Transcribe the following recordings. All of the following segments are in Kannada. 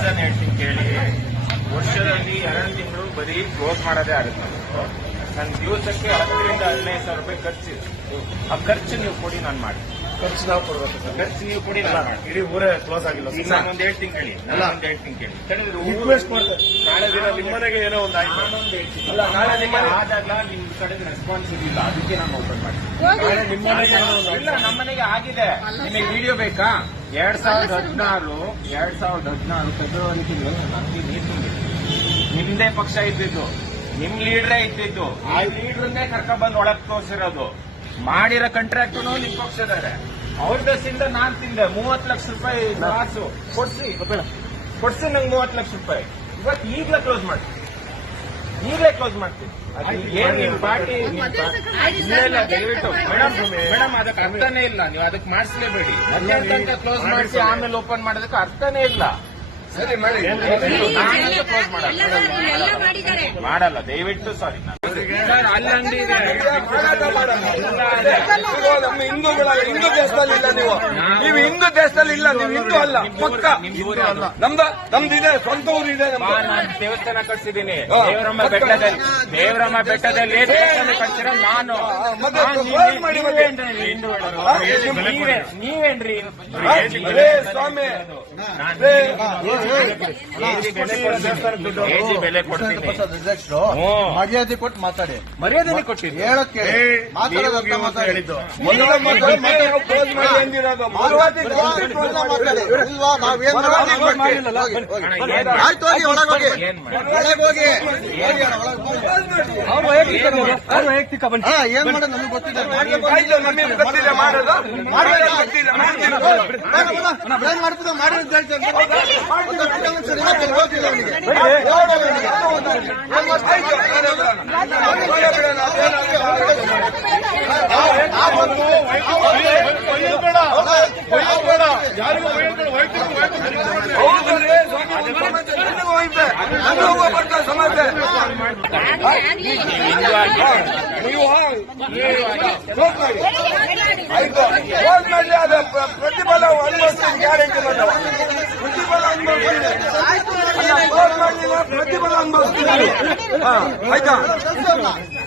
ರೀಸನ್ ಹೇಳ್ತೀನಿ ಕೇಳಿ. ವರ್ಷದಲ್ಲಿ ಎರಡು ತಿಂಗಳು ಬರೀ ಕ್ಲೋಸ್ ಮಾಡೋದೇ ಆಗುತ್ತೆ. ನನ್ನ ದಿವಸಕ್ಕೆ ಹತ್ತರಿಂದ ಹದಿನೈದು ಸಾವಿರ ರೂಪಾಯಿ ಖರ್ಚು ಆ ಖರ್ಚು ನೀವು ಕೊಡಿ ನಾನು ಮಾಡಿ ಖರ್ಚು ನಾವು ಕೊಡ್ಬೇಕು ಸರ್. ಖರ್ಚು ನೀವು ಕೊಡಿ ನಾನು ಮಾಡಿ ಇಡೀ ಊರೇ ಕ್ಲೋಸ್ ಆಗಿಲ್ಲ ಈಗ ನಾನೊಂದು ಹೇಳ್ತೀನಿ ಕೇಳಿ. ನಾನೊಂದು ಹೇಳ್ತೀನಿ ಕೇಳಿ. ರಿಕ್ವೆಸ್ಟ್ ಮಾಡ್ತಾರೆ ನಾಳೆ ದಿನ ನಿಮ್ಮನೆಗೆ ಏನೋ ಒಂದು ಆಯ್ತು. ನಾನೊಂದು ಹೇಳ್ತೀನಿ. ಅಲ್ಲ, ನಾಳೆ ನಿಮ್ಮ ಆದಾಗ ನಿಮ್ ಕಡೆ ರೆಸ್ಪಾನ್ಸ್ ಇರಲಿಲ್ಲ ಅದಕ್ಕೆ ನಾನು ಓಪನ್ ಮಾಡಿ ನಾಳೆ ನಿಮ್ಮನೆಗೆ ಒಂದು ಇಲ್ಲ ನಮ್ಮನೆಗೆ ಆಗಿದೆ. ನಿಮಗೆ ವಿಡಿಯೋ ಬೇಕಾ? ಎರಡ್ ಸಾವಿರದ ಹದಿನಾರು, ಎರಡ್ ಸಾವಿರದ ಹದಿನಾರು ಫೆಬ್ರವರಿ ತಿಂಗಳು ನಿಮ್ದೇ ಪಕ್ಷ ಇದ್ದಿದ್ದು, ನಿಮ್ ಲೀಡ್ರೇ ಇದ್ದಿದ್ದು, ಆ ಲೀಡ್ರನ್ನೇ ಕರ್ಕೊಂಡ್ ಬಂದು ಒಳಗ್ ತೋರಿಸಿರೋದು. ಮಾಡಿರೋ ಕಾಂಟ್ರಾಕ್ಟ್ ನಿಮ್ ಪಕ್ಷದಾರೆ ಅವ್ರ ದಸಿಂದ ನಾನ್ ತಿಂದೆ ಮೂವತ್ ಲಕ್ಷ ರೂಪಾಯಿ ಕೊಡ್ಸಿ ಕೊಡ್ಸಿ ನಂಗೆ ಮೂವತ್ ಲಕ್ಷ ರೂಪಾಯಿ. ಇವತ್ತು ಈಗ್ಲೇ ಕ್ಲೋಸ್ ಮಾಡ್ತೀನಿ. ಈಗಲೇ ಕ್ಲೋಸ್ ಮಾಡ್ತೀವಿ ಅದು ಏನ್ ನಿಮ್ ಪಾರ್ಟಿ ನಿಮ್ ಇಲ್ಲ ಇಲ್ಲ ದಯವಿಟ್ಟು ಮೇಡಮ್ ಮೇಡಮ್ ಅದಕ್ಕೆ ಅರ್ಥನೇ ಇಲ್ಲ ನೀವು ಅದಕ್ಕೆ ಮಾಡಿಸ್ಲೇಬೇಡಿ. ಮಧ್ಯಾಹ್ನ ಕ್ಲೋಸ್ ಮಾಡಿಸಿ ಆಮೇಲೆ ಓಪನ್ ಮಾಡೋದಕ್ಕೆ ಅರ್ಥನೇ ಇಲ್ಲ. ಸರಿ ಮಾಡಿ. ಕ್ಲೋಸ್ ಮಾಡಲ್ಲ. ಮಾಡಲ್ಲ. ದಯವಿಟ್ಟು ಸಾರಿ ಸರ್ ಅಲ್ಲಿ ಅಂಗಡಿ ಹಿಂದೂಗಳ ಹಿಂದೂ ದೇಶದಲ್ಲಿ ಇಲ್ಲ ನೀವು ನೀವು ಹಿಂದೂ ದೇಶದಲ್ಲಿ ಇಲ್ಲ ನೀವು ಹಿಂದೂ ಅಲ್ಲ ಪಕ್ಕ. ನಮ್ದ ನಮ್ದು ಇದೆ ಸ್ವಂತ ಊರು ಇದೆ ನಾನು ದೇವಸ್ಥಾನ ಕಟ್ಸಿದ್ದೀನಿ ದೇವರಮ್ಮ ಬೆಟ್ಟದಲ್ಲಿ ದೇವರಮ್ಮ ಬೆಟ್ಟದಲ್ಲಿ ದೇವಸ್ಥಾನ ಕಟ್ಸಿರೋ ನಾನು. ನೀವೇನ್ರಿ ಸ್ವಾಮಿ ಬೆಲೆ ಕೊಡ್ತೀನಿ. ಮರ್ಯಾದೆ ಕೊಟ್ಟು ಮಾತಾಡಿ ಮರ್ಯಾದೆ ಕೊಟ್ಟಿರಿ ಹೇಳಕ್ಕೆ ಮಾತಾಡೋದು ಮಾತಾಡಿದ್ದು ಹೇಳಿದ್ದು ಮಾತಾಡಿ ಇಲ್ವಾ? ನಾವೇನ್ ಆಯ್ತು ಹೋಗಿ ಒಳಗೆ ಹೋಗಿ. ಏನ್ ಮಾಡಿ ಒಳಗೆ ಹೋಗಿ. ಹೋಗಿ ಅಣ್ಣ, ಒಳಗೆ ಹೋಗಿ. ಹಾ ಏನ್ ಮಾಡೋದು ನಮಗೆ ಗೊತ್ತಿದೆ. ಏನ್ ಮಾಡ್ತಿದ್ದ ಮಾಡಿ ಅಂತ ಹೇಳ್ತೇನೆ. ಒಂದು ಹತ್ತು ನಿಮಿಷ ಇನ್ನ ಕೆಲ್ಸ ಗೊತ್ತಿಲ್ಲ ಅವನಿಗೆ. ಆಯ್ತು, ನಾನೇ ಬಿಡೋಣ. ನಾನೇ ಬಿಡೋಣ. ಹೌದು ರೀ, ಸ್ವಾಮಿ, ಒಂದು ಸಮಾಜ ಆಗಿ ನೀವು ಆಯ್ತು ಪ್ರ- ಪ್ರತಿಫಲ ಅನುಭವಿಸ್ತೀನಿ ಗ್ಯಾರಂಟಿ ಪ್ರತಿಫಲ ಪ್ರತಿಫಲ ಅನುಭವಿಸ್ತೀನಿ ಆಯ್ತಾ?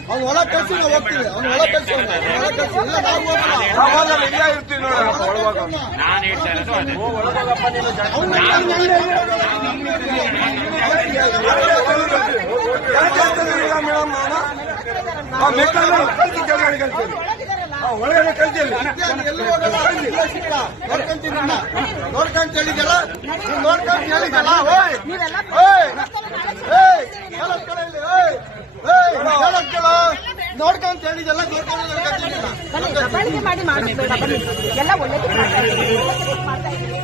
ಅವ್ನು ಒಳ ಕಳ್ಸಿ ನಾವು ಹೋಗ್ತೀವಿ. ಅವ್ನು ಒಳ ಕಳ್ಸಿ. ಒಳ ಕಳ್ಸಿ. ಇಲ್ಲ ನಾವು ಹೋಗಲ್ಲ. ನಾವೆಲ್ಲ ಇರ್ತೀವಿ ನೋಡಿ ಒಳಗೋಗ ನಾನು ಹೇಳ್ತಾ ಇರೋದು ಅದೇ. ಯಾಕೆ ನೀನು ಒಳಗಡೆ ಕಳ್ಸಿಲ್ಲ ನೋಡ್ಕಂತೀನಿ ಇಲ್ಲೇ. ನೋಡ್ಕೊಂತ ಹೇಳಿದ್ಯಲ್ಲ ನೀನ್ ನೋಡ್ಕೊಂತ ಹೇಳಿದ್ಯಲ್ಲ ಓಯ್! ಓಯ್! ಹೊಂದಾಣಿಕೆ ಮಾಡಿ ಎಲ್ಲ ಒಳ್ಳೇದು ಮಾಡ್ತಾ ಇದ್ದೀವಿ.